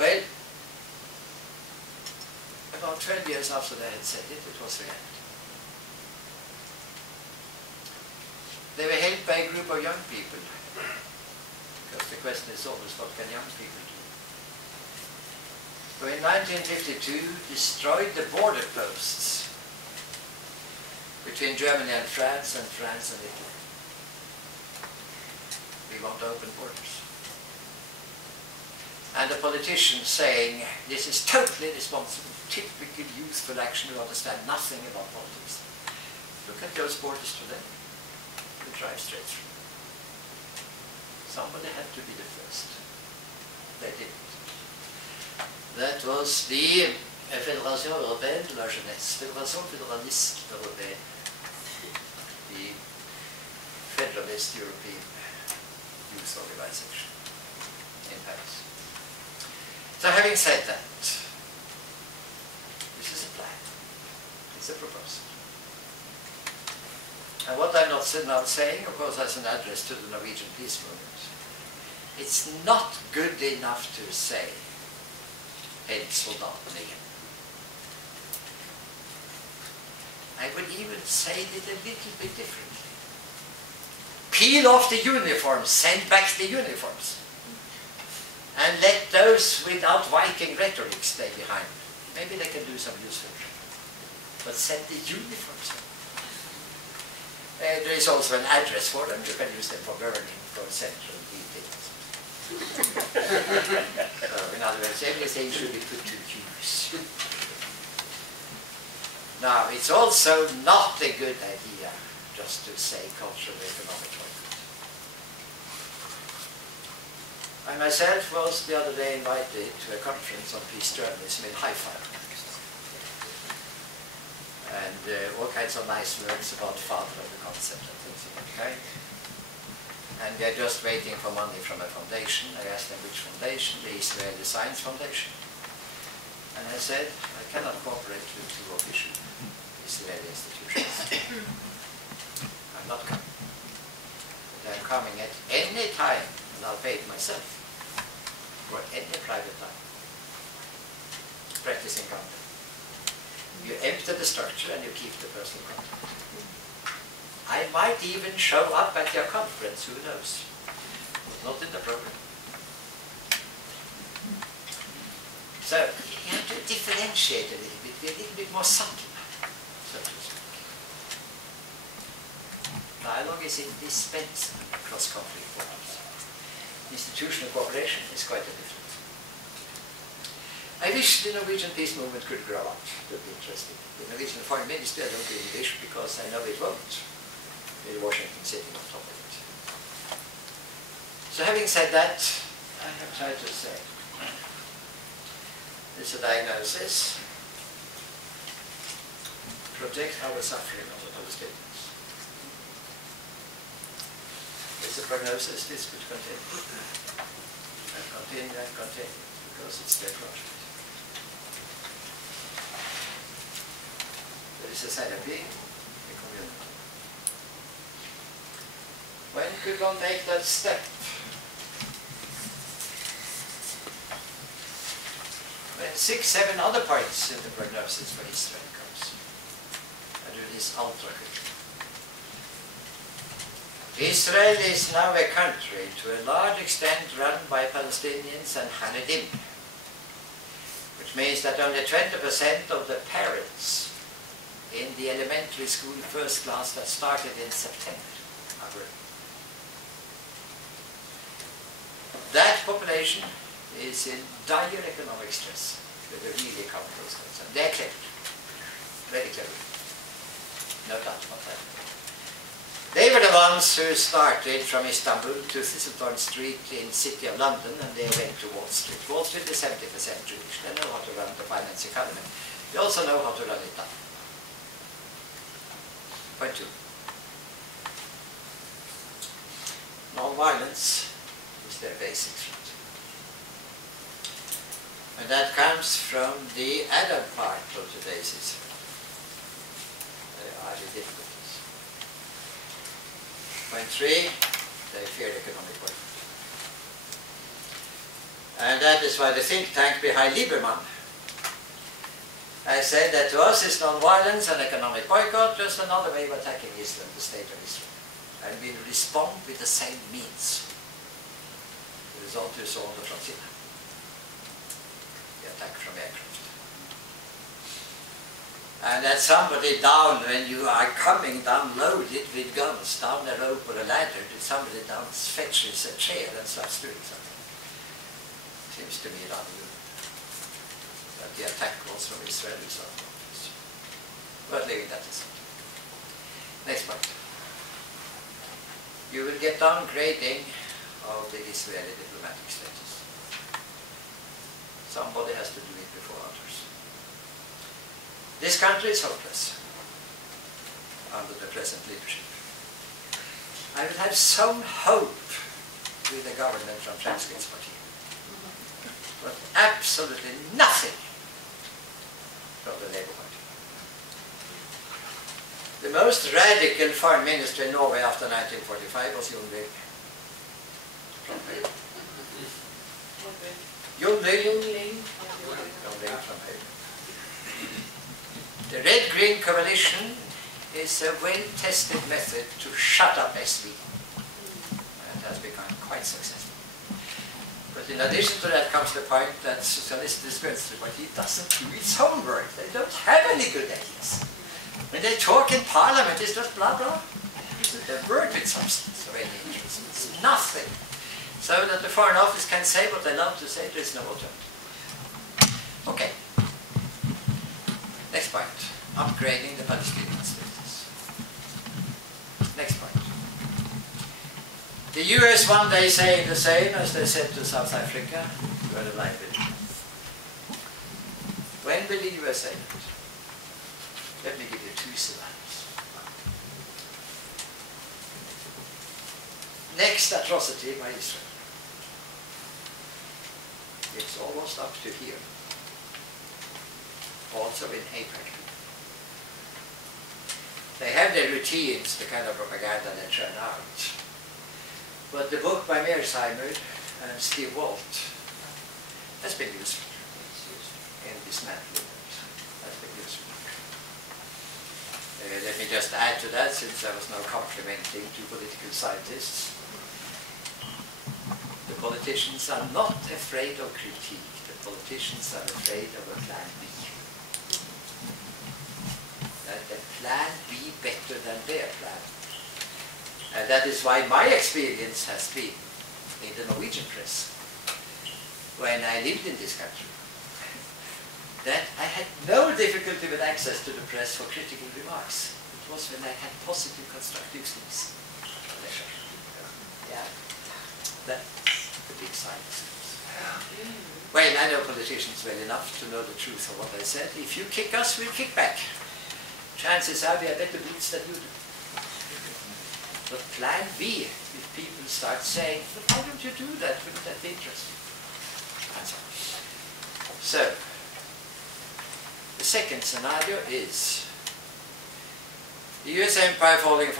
Well, about 12 years after they had said it, it was reality. They were helped by a group of young people, because the question is always, what can young people do? So in 1952, destroyed the border posts between Germany and France and Italy. We want open borders. And the politicians saying, this is totally responsible, typical youthful action who understand nothing about politics. Look at those borders today. You drive straight through. Somebody had to be the first. They didn't. That was the Fédération Européenne de la Jeunesse, Fédération Fédéraliste Européenne, the Federalist European Youth Organization in Paris. So having said that, this is a plan, it's a proposal. And what I'm not saying, of course, as an address to the Norwegian peace movement, it's not good enough to say, help soldatene igjen. I would even say it a little bit differently. Peel off the uniforms, send back the uniforms. And let those without Viking rhetoric stay behind. Maybe they can do some useful thing. But send the uniforms. There is also an address for them. You can use them for burning, for central heating. So, in other words, everything should be put to use. Now, it's also not a good idea just to say cultural economic boycott. I myself was the other day invited to a conference on peace journalism in Haifa. And all kinds of nice words about father of the concept and things of that kind. And they're just waiting for money from a foundation. I asked them which foundation, the Israeli Science Foundation. And I said, I cannot cooperate with two official Israeli institutions. I'm not coming. But I'm coming at any time, and I'll pay it myself, for any private time. Practicing contact. You empty the structure and you keep the personal contact. I might even show up at your conference, who knows? Not in the program. So you have to differentiate a little bit, be a little bit more subtle, so to speak. Dialogue is indispensable across conflict borders. Institutional cooperation is quite a difference. I wish the Norwegian peace movement could grow up. It would be interesting. The Norwegian foreign ministry, I don't really wish, because I know it won't. With Washington sitting on top of it. So having said that, I have tried to say, it's a diagnosis, project our suffering on the Palestinians. It's a prognosis, this could continue. And continue and continue, because it's their project. There is a therapy, a community. When could one make that step? When 6, 7 other points in the prognosis for Israel comes, and it is ultra-critical. Israel is now a country to a large extent run by Palestinians and Haredim, which means that only 20% of the parents in the elementary school first class that started in September are working. That population is in dire economic stress with a really complex concern. They're clever, very clever, no doubt about that. They were the ones who started from Istanbul to Thistleton Street in the City of London, and they went to Wall Street. Wall Street is 70% Jewish. They know how to run the finance economy. They also know how to run it down. Point 2. Non-violence is their basic threat. And that comes from the Arab part of today's Israel. There are the difficulties. Point 3, they fear economic boycott. And that is why the think tank behind Lieberman I said that to us is non-violence and economic boycott just another way of attacking Israel, the state of Israel. And we respond with the same means. The result you saw on the flotilla. The attack from aircraft. And that somebody down, when you are coming down loaded with guns, down a rope or a ladder, that somebody down fetches a chair and starts doing something. Seems to me rather good. That the attack was from Israelis. But leaving that aside. Next point. You will get downgrading of the Israeli diplomatic status. Somebody has to do it before others. This country is hopeless under the present leadership. I would have some hope with the government from Fremskrittspartiet, but absolutely nothing from the Labour Party. The most radical foreign minister in Norway after 1945 was Johan Galtung. From Høyre. Johan Galtung from Høyre. The Red-Green coalition is a well-tested method to shut up SV. And has become quite successful. But in addition to that comes the point that Socialistisk Venstreparti doesn't do its homework. They don't have any good ideas. When they talk in parliament, it's just blah blah. They work with substance of any interest. It's nothing. So that the Foreign Office can say what they love to say, there is no alternative. Okay. Next point. Upgrading the Palestinian status. Next point. The US one day saying the same as they said to South Africa, you are the liability. When will the US say that? Let me give you two scenarios. Next atrocity by Israel. It's almost up to here. Also in APEC. They have their routines, the kind of propaganda they churn out. But the book by Mearsheimer and Steve Walt has been useful in dismantling it. Has been useful. Let me just add to that, since I was now complimenting two political scientists. The politicians are not afraid of critique. The politicians are afraid of a plan B. That the plan be better than their plan. And that is why my experience has been in the Norwegian press, when I lived in this country, that I had no difficulty with access to the press for critical remarks. It was when I had positive constructive things. Yeah, that's the big science. Well, I know politicians well enough to know the truth of what I said. If you kick us, we'll kick back. Chances are we are better beats than you do. But plan B, if people start saying, but why don't you do that? Wouldn't that be interesting? And so on. So, the second scenario is the US empire falling,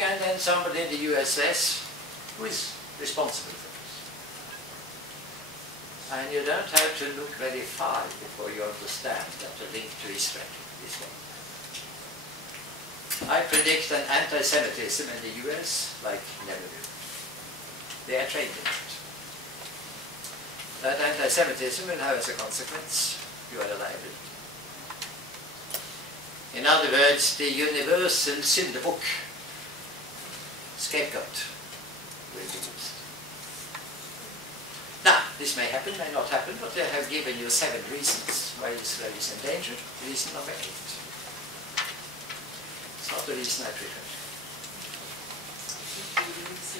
and then somebody in the USS who is responsible for this. And you don't have to look very far before you understand that the link to Israel is one. I predict an anti-Semitism in the US like never before. They are trained in it. That anti-Semitism will have as a consequence, you are a liability. In other words, the universal syndabuk, scapegoat, will be used. Now, this may happen, may not happen, but I have given you 7 reasons why Israel is endangered. Reason number 8. It's not the reason I prefer.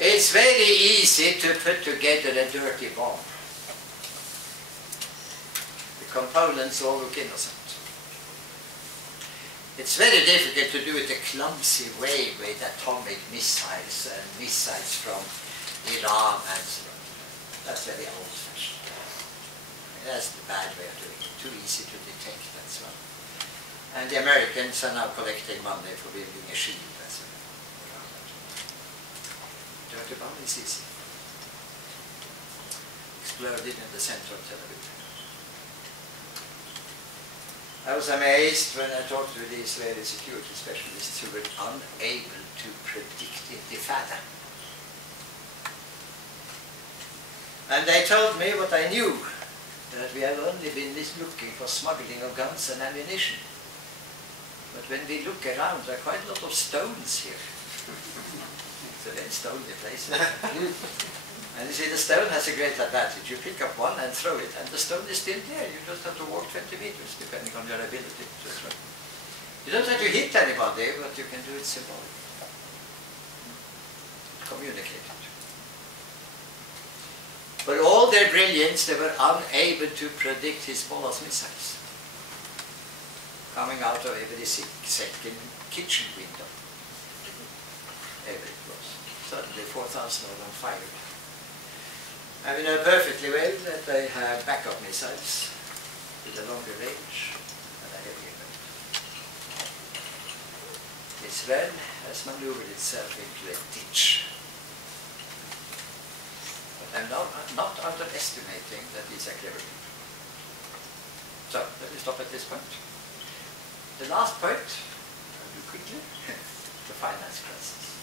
It's very easy to put together a dirty bomb. The components all look innocent. It's very difficult to do it a clumsy way with atomic missiles and missiles from Iran and so on. That's very old-fashioned. That's the bad way of doing it. Too easy to detect and so on. And the Americans are now collecting money for building a shield. That's dirty bomb is easy. exploded in the center of Tel Aviv. I was amazed when I talked to the Israeli security specialists who were unable to predict intifada. And they told me what I knew, that we have only been looking for smuggling of guns and ammunition. But when we look around, there are quite a lot of stones here. It's a very stony place. And you see, the stone has a great advantage. You pick up one and throw it, and the stone is still there. You just have to walk 20 meters, depending on your ability to throw. You don't have to hit anybody, but you can do it symbolically. Communicate it. For all their brilliance, they were unable to predict Hezbollah's missiles coming out of every second kitchen window. Ever it was. Suddenly 4,000 of them fired. And we know perfectly well that they have backup missiles with a longer range and a heavier weight. Israel has maneuvered itself into a ditch. But I'm not underestimating that these are clever people. So, let me stop at this point. The last point, I'll do quickly, the finance crisis.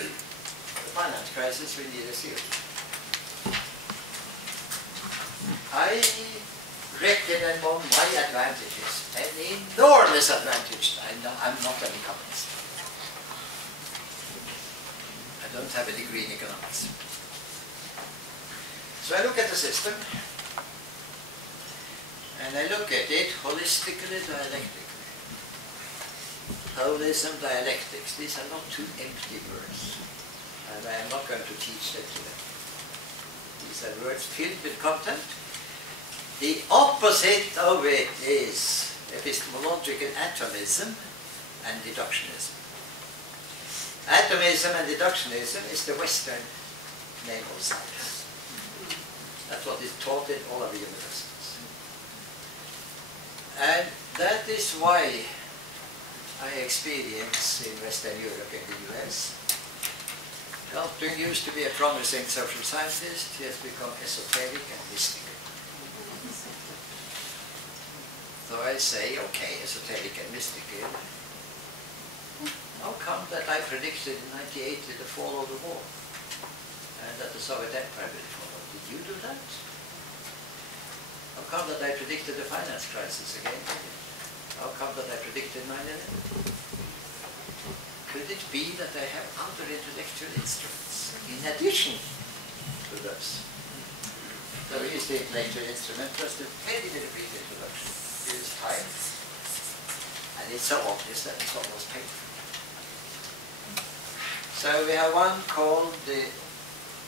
The finance crisis we need a theory. I reckon among my advantages, an enormous advantage, I'm not an economist. I don't have a degree in economics. So I look at the system, and I look at it holistically, dialectically. Holism, dialectics, these are not two empty words. And I am not going to teach that to them. These are words filled with content. The opposite of it is epistemological atomism and deductionism. Atomism and deductionism is the Western name of science. That's what is taught in all of the universities. And that is why I experience in Western Europe and the US. Galtung used to be a promising social scientist. He has become esoteric and mystical. So I say, okay, esoteric and mystical. How come that I predicted in 1980 the fall of the wall and that the Soviet Empire will fall? Did you do that? How come that I predicted the finance crisis again? How come that I predicted 9/11? Could it be that I have other intellectual instruments in addition to those? So here's the intellectual instrument, just a very, very brief introduction. Here's time, and it's so obvious that it's almost painful. So we have one called the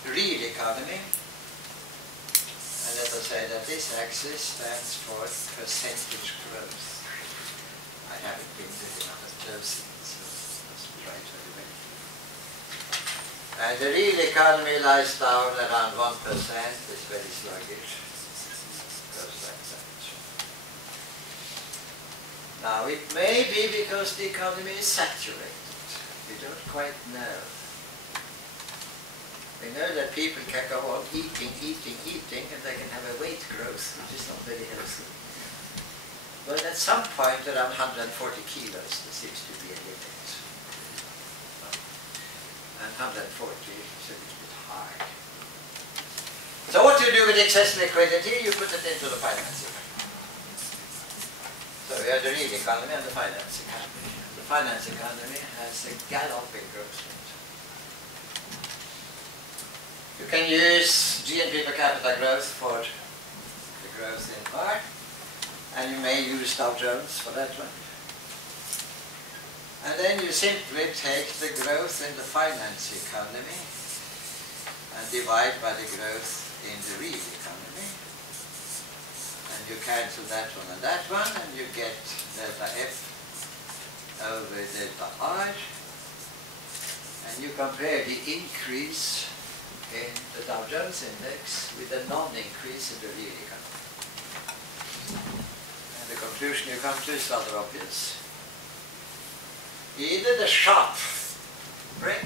real economy, and let us say that this axis stands for percentage growth. I haven't been doing enough at closing, so let's try to anyway. And the real economy lies down around 1%, it's very sluggish. Goes like that. Now it may be because the economy is saturated. We don't quite know. We know that people can go on eating, and they can have a weight growth, which is not very healthy. But at some point, around 140 kilos, there seems to be a limit. And 140 is a little bit high. So what do you do with excess liquidity? You put it into the finance economy. So we have the real economy and the finance economy. The finance economy has a galloping growth rate. You can use GNP per capita growth for the growth in R, and you may use Dow Jones for that one. And then you simply take the growth in the finance economy and divide by the growth in the real economy. And you cancel that one and that one, and you get delta F over delta R. And you compare the increase in the Dow Jones index with the non-increase in the real economy. And the conclusion you come to is rather obvious. Either the sharp break